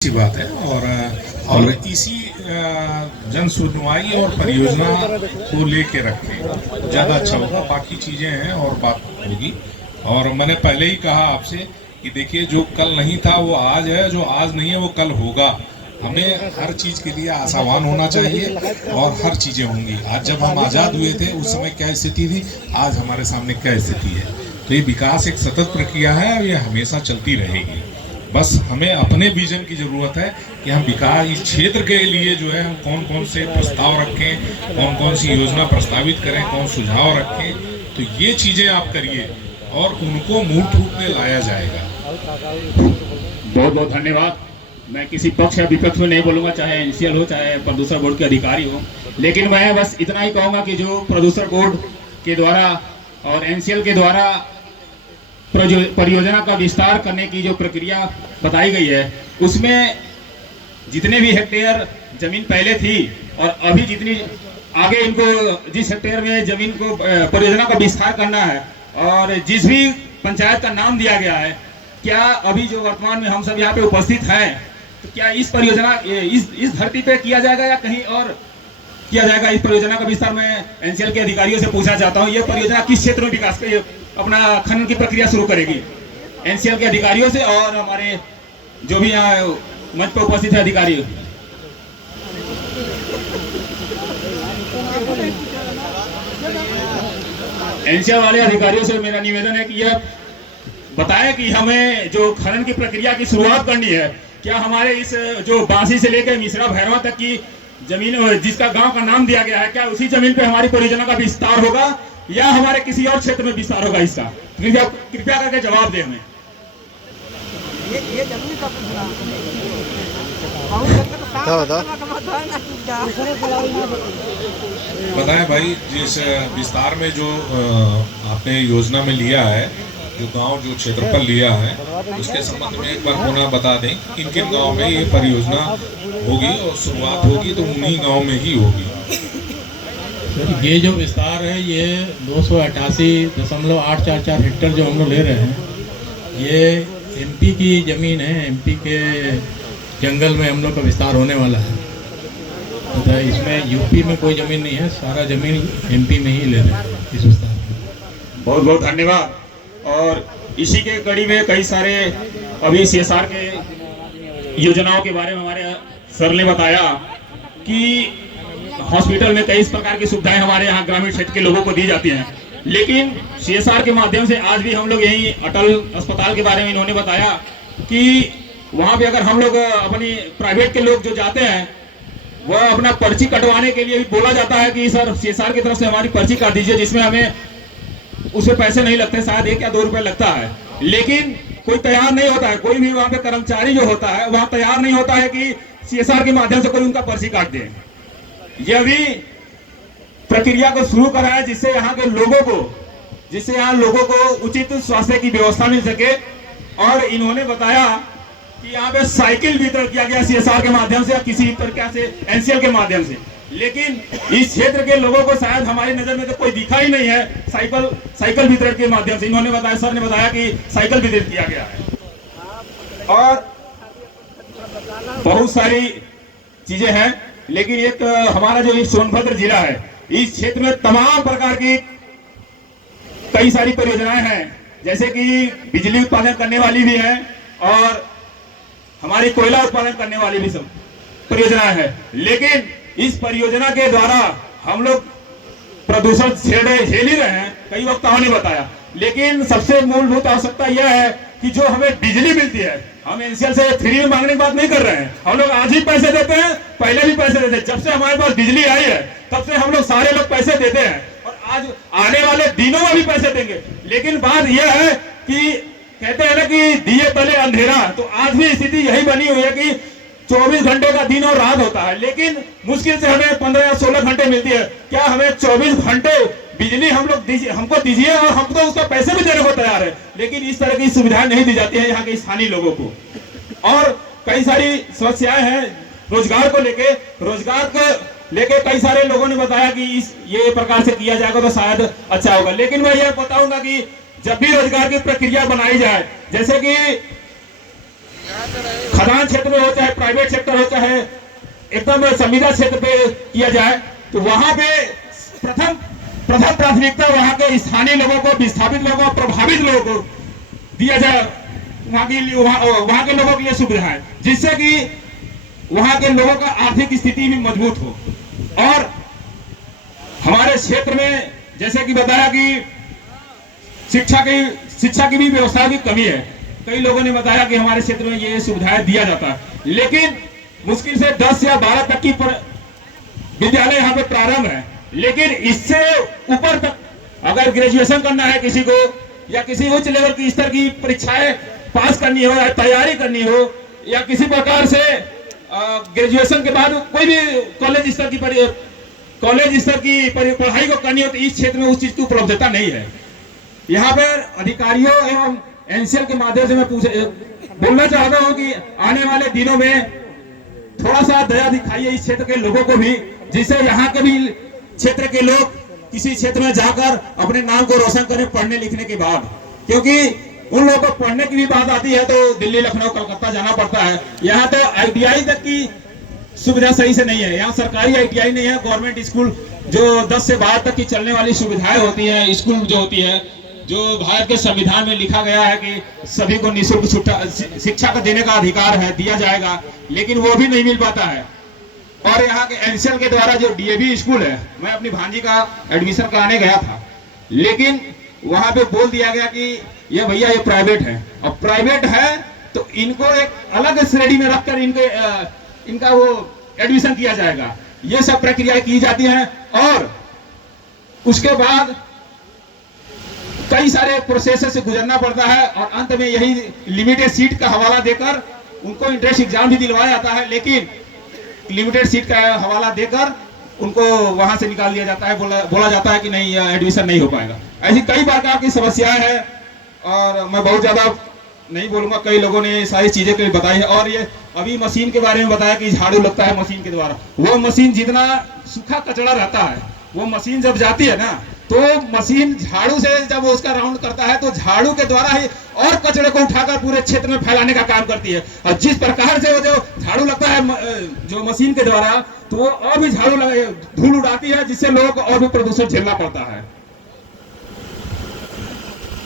अच्छी बात है। और इसी जन सुनवाई और परियोजना को लेके रखें, ज़्यादा अच्छा होगा। बाकी चीज़ें हैं और बात होगी। और मैंने पहले ही कहा आपसे कि देखिए, जो कल नहीं था वो आज है, जो आज नहीं है वो कल होगा। हमें हर चीज़ के लिए आशावान होना चाहिए और हर चीज़ें होंगी। आज जब हम आज़ाद हुए थे उस समय क्या स्थिति थी, आज हमारे सामने क्या स्थिति है। तो ये विकास एक सतत प्रक्रिया है और ये हमेशा चलती रहेगी। बस हमें अपने विजन की ज़रूरत है कि हम विकास इस क्षेत्र के लिए जो है हम कौन कौन से प्रस्ताव रखें, कौन कौन सी योजना प्रस्तावित करें, कौन सुझाव रखें। तो ये चीज़ें आप करिए और उनको मूर्त रूप में लाया जाएगा। बहुत बहुत धन्यवाद। मैं किसी पक्ष या विपक्ष में नहीं बोलूंगा, चाहे एनसीएल हो चाहे प्रदूषण बोर्ड के अधिकारी हो, लेकिन मैं बस इतना ही कहूंगा कि जो प्रदूषण बोर्ड के द्वारा और एनसीएल के द्वारा परियोजना का विस्तार करने की जो प्रक्रिया बताई गई है, उसमें जितने भी हेक्टेयर जमीन पहले थी और अभी जितनी आगे इनको जिस हेक्टेयर में जमीन को परियोजना का विस्तार करना है और जिस भी पंचायत का नाम दिया गया है, क्या अभी जो वर्तमान में हम सब यहाँ पे उपस्थित हैं, तो क्या इस परियोजना इस धरती पे किया जाएगा या कहीं और किया जाएगा इस परियोजना का विस्तार? मैं एनसीएल के अधिकारियों से पूछना चाहता हूँ, ये परियोजना किस क्षेत्र में विकास के अपना खनन की प्रक्रिया शुरू करेगी? एनसीएल के अधिकारियों से और हमारे जो भी यहाँ मंच पर उपस्थित है अधिकारी। एनसीएल वाले अधिकारियों से मेरा निवेदन है कि यह बताएं कि हमें जो खनन की प्रक्रिया की शुरुआत करनी है, क्या हमारे इस जो बांसी से लेकर मिश्रा भैरवा तक की जमीन जिसका गांव का नाम दिया गया है, क्या उसी जमीन पे हमारी परियोजना का विस्तार होगा या हमारे किसी और क्षेत्र में विस्तार होगा? इसका कृपया करके जवाब दें हमें। ये जमीन का बताएं भाई, जिस विस्तार में जो आपने योजना में लिया है, जो गांव जो क्षेत्रफल लिया है, उसके संबंध में एक बार पुनः बता दें किन किन गांव में ये परियोजना होगी और शुरुआत होगी तो उन्हीं गांव में ही होगी। ये जो विस्तार है ये 288.844 हेक्टेयर जो हम लोग ले रहे हैं, ये एमपी की ज़मीन है। एमपी के जंगल में हम लोग का विस्तार होने वाला है। तो इसमें यूपी में कोई ज़मीन नहीं है, सारा ज़मीन एमपी में ही ले रहे हैं इस विस्तार में। बहुत बहुत धन्यवाद। और इसी के कड़ी में कई सारे अभी सीएसआर के योजनाओं के बारे में हमारे सर ने बताया कि हॉस्पिटल में कई प्रकार की सुविधाएं हमारे यहाँ ग्रामीण क्षेत्र के लोगों को दी जाती हैं, लेकिन सीएसआर के माध्यम से आज भी हम लोग यही अटल अस्पताल के बारे में इन्होंने बताया कि वहाँ पे अगर हम लोग अपनी प्राइवेट के लोग जो जाते हैं, वह अपना पर्ची कटवाने के लिए भी बोला जाता है कि सर सीएसआर की तरफ से हमारी पर्ची काट दीजिए, जिसमें हमें उसमें पैसे नहीं लगते, शायद 1 या 2 रुपए लगता है, लेकिन कोई तैयार नहीं होता है। कोई भी वहाँ पे कर्मचारी जो होता है वहाँ तैयार नहीं होता है कि सीएसआर के माध्यम से कोई उनका पर्ची काट दे। यह भी प्रक्रिया को शुरू करा है जिससे यहाँ लोगों को उचित स्वास्थ्य की व्यवस्था मिल सके। और इन्होंने बताया कि यहाँ पे साइकिल वितरण किया गया सीएसआर के माध्यम से या किसी प्रकार से एनसीएल के माध्यम से, लेकिन इस क्षेत्र के लोगों को शायद हमारी नजर में तो कोई दिखा ही नहीं है साइकिल वितरण के माध्यम से। इन्होंने बताया, सर ने बताया कि साइकिल वितरण किया गया है और बहुत सारी चीजें हैं। लेकिन एक हमारा जो सोनभद्र जिला है, इस क्षेत्र में तमाम प्रकार की कई सारी परियोजनाएं हैं, जैसे कि बिजली उत्पादन करने वाली भी है और हमारी कोयला उत्पादन करने वाली भी सब परियोजनाएं हैं। लेकिन इस परियोजना के द्वारा हम लोग प्रदूषण झेल ही रहे हैं, कई वक्ताओं ने बताया, लेकिन सबसे मूलभूत आवश्यकता यह है कि जो हमें बिजली मिलती है, हम एनसीएल से फ्री में मांगने की बात नहीं कर रहे हैं। हम लोग आज ही पैसे देते हैं, पहले भी पैसे देते हैं। जब से हमारे पास बिजली आई है तब से हम लोग सारे लोग पैसे देते हैं और आज आने वाले दिनों में भी पैसे देंगे। लेकिन बात यह है कि कहते हैं ना कि दिए तले अंधेरा, तो आज भी स्थिति यही बनी हुई है कि 24 घंटे का दिन और रात होता है, लेकिन मुश्किल से हमें 15 या 16 घंटे मिलती है। क्या हमें 24 घंटे बिजली हमको दीजिए और हम तो उसका पैसे भी देने को तैयार है, लेकिन इस तरह की सुविधाएं नहीं दी जाती है यहाँ के स्थानीय लोगों को। और कई सारी समस्याएं हैं रोजगार को लेके कई सारे लोगों ने बताया कि ये प्रकार से किया जाएगा तो शायद अच्छा होगा। लेकिन मैं यह बताऊंगा कि जब भी रोजगार की प्रक्रिया बनाई जाए, जैसे कि खदान क्षेत्र में हो चाहे प्राइवेट सेक्टर हो चाहे एकदम संविदा क्षेत्र पे किया जाए, तो वहां पे प्रथम प्राथमिकता वहां के स्थानीय लोगों को, विस्थापित लोगों को, प्रभावित लोगों को दिया जाए। वहां के लोगों के लिए सुविधाएं, जिससे कि वहां के लोगों का आर्थिक स्थिति भी मजबूत हो। और हमारे क्षेत्र में जैसे कि बताया कि शिक्षा की भी व्यवस्था की कमी है। कई लोगों ने बताया कि हमारे क्षेत्र में ये सुविधाएं दिया जाता है, लेकिन मुश्किल से 10 या 12 तक की विद्यालय यहाँ पे प्रारंभ है। लेकिन इससे ऊपर तक अगर ग्रेजुएशन करना है किसी को, या किसी उच्च लेवल की स्तर की परीक्षाएं पास करनी हो या तैयारी करनी हो, या किसी प्रकार से ग्रेजुएशन के बाद कोई भी कॉलेज स्तर की पढ़ाई को करनी हो, तो इस क्षेत्र में उस चीज की उपलब्धता नहीं है। यहाँ पर अधिकारियों एवं एनसीएल के माध्यम से मैं बोलना चाहता हूँ कि आने वाले दिनों में थोड़ा सा दया दिखाइए इस क्षेत्र के लोगों को भी, जिससे यहाँ के भी क्षेत्र के लोग किसी क्षेत्र में जाकर अपने नाम को रोशन करें पढ़ने लिखने के बाद। क्योंकि उन लोगों को पढ़ने की भी बात आती है तो दिल्ली, लखनऊ, कलकत्ता जाना पड़ता है। यहाँ तो ITI तक की सुविधा सही से नहीं है। यहाँ सरकारी ITI नहीं है। गवर्नमेंट स्कूल जो 10 से 12 तक की चलने वाली सुविधाएं होती है, स्कूल जो होती है, जो भारत के संविधान में लिखा गया है कि सभी को निःशुल्क शिक्षा का देने का अधिकार है, दिया जाएगा, लेकिन वो भी नहीं मिल पाता है। और यहाँ के एनसीएल के द्वारा जो DAV स्कूल है, मैं अपनी भांजी का एडमिशन कराने गया था, लेकिन वहां पे बोल दिया गया कि ये भैया ये प्राइवेट है। और प्राइवेट है तो इनको एक अलग श्रेणी में रखकर इनका वो एडमिशन किया जाएगा। ये सब प्रक्रियाएं की जाती हैं और उसके बाद कई सारे प्रोसेस से गुजरना पड़ता है और अंत में यही लिमिटेड सीट का हवाला देकर उनको इंट्रेंस एग्जाम भी दिलवाया जाता है, लेकिन लिमिटेड सीट का हवाला देकर उनको वहां से निकाल दिया जाता है। बोला जाता है कि नहीं, एडमिशन नहीं हो पाएगा। ऐसी कई प्रकार की समस्याएं हैं और मैं बहुत ज्यादा नहीं बोलूंगा। कई लोगों ने सारी चीजें कई बताई है। और ये अभी मशीन के बारे में बताया कि झाड़ू लगता है मशीन के द्वारा। वो मशीन जितना सूखा कचरा रहता है, वो मशीन जब जाती है ना, तो मशीन झाड़ू से जब वो उसका राउंड करता है तो झाड़ू के द्वारा ही और कचरे को उठाकर पूरे क्षेत्र में फैलाने का काम करती है। और जिस प्रकार से वो जो झाड़ू लगता है जो मशीन के द्वारा, तो वो और भी झाड़ू धूल उड़ाती है, जिससे लोगों को और भी प्रदूषण झेलना पड़ता है।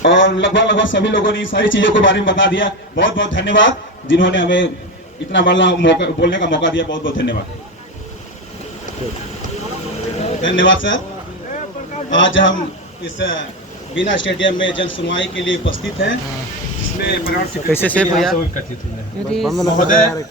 और लगभग सभी लोगों ने सारी चीजों के बारे में बता दिया। बहुत बहुत धन्यवाद जिन्होंने हमें इतना बोलने का मौका दिया। बहुत बहुत धन्यवाद। धन्यवाद सर। आज हम इस बीना स्टेडियम में जन सुनवाई के लिए उपस्थित हैं, जिसमें पर्यावरण कैसे सेफ हो यार? महोदय